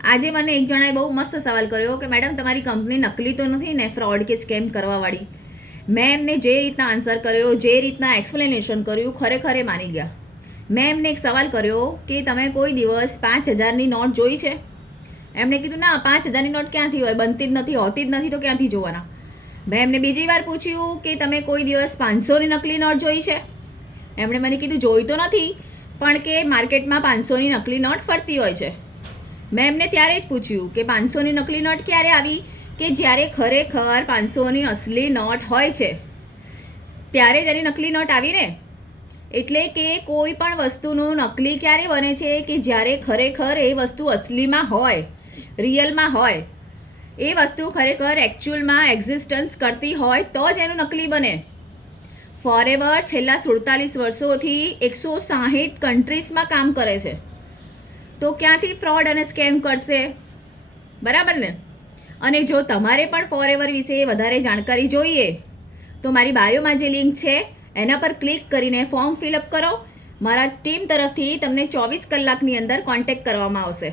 આજે મને એક જણાએ બહુ મસ્ત સવાલ કર્યો કે મેડમ તમારી કંપની નકલી તો નથી ને, ફ્રોડ કે સ્કેમ કરવાવાળી. મેં એમને જે રીતના આન્સર કર્યો, જે રીતના એક્સપ્લેનેશન કર્યું, ખરેખર એ માની ગયા. મેં એમને એક સવાલ કર્યો કે તમે કોઈ દિવસ 5,000ની નોટ જોઈ છે? એમણે કીધું ના, 5,000ની નોટ ક્યાંથી હોય, બનતી જ નથી, હોતી જ નથી, તો ક્યાંથી જોવાના. મેં એમને બીજી વાર પૂછ્યું કે તમે કોઈ દિવસ 500ની નકલી નોટ જોઈ છે? એમણે મને કીધું જોઈ તો નથી, પણ કે માર્કેટમાં 500ની નકલી નોટ ફરતી હોય છે. મેં એમને ત્યારે જ પૂછ્યું કે 500ની નકલી નોટ ક્યારે આવી કે જ્યારે ખરેખર 500ની અસલી નોટ હોય છે ત્યારે તેની નકલી નોટ આવી ને. એટલે કે કોઈ પણ વસ્તુનું નકલી ક્યારે બને છે કે જ્યારે ખરેખર એ વસ્તુ અસલીમાં હોય, રિયલમાં હોય, એ વસ્તુ ખરેખર એકચ્યુઅલમાં એક્ઝિસ્ટન્સ કરતી હોય તો જ એનું નકલી બને. ફોરએવર છેલ્લા 47 વર્ષોથી 160 કન્ટ્રીઝમાં કામ કરે છે, તો ક્યાંથી ફ્રોડ અને સ્કેમ કરશે? બરાબર ને? અને જો તમારે પણ ફોરએવર વિશે વધારે જાણકારી જોઈએ તો મારી બાયોમાં જે લિંક છે એના પર ક્લિક કરીને ફોર્મ ફિલઅપ કરો. મારા ટીમ તરફથી તમને 24 કલાકની અંદર કોન્ટેક્ટ કરવામાં આવશે.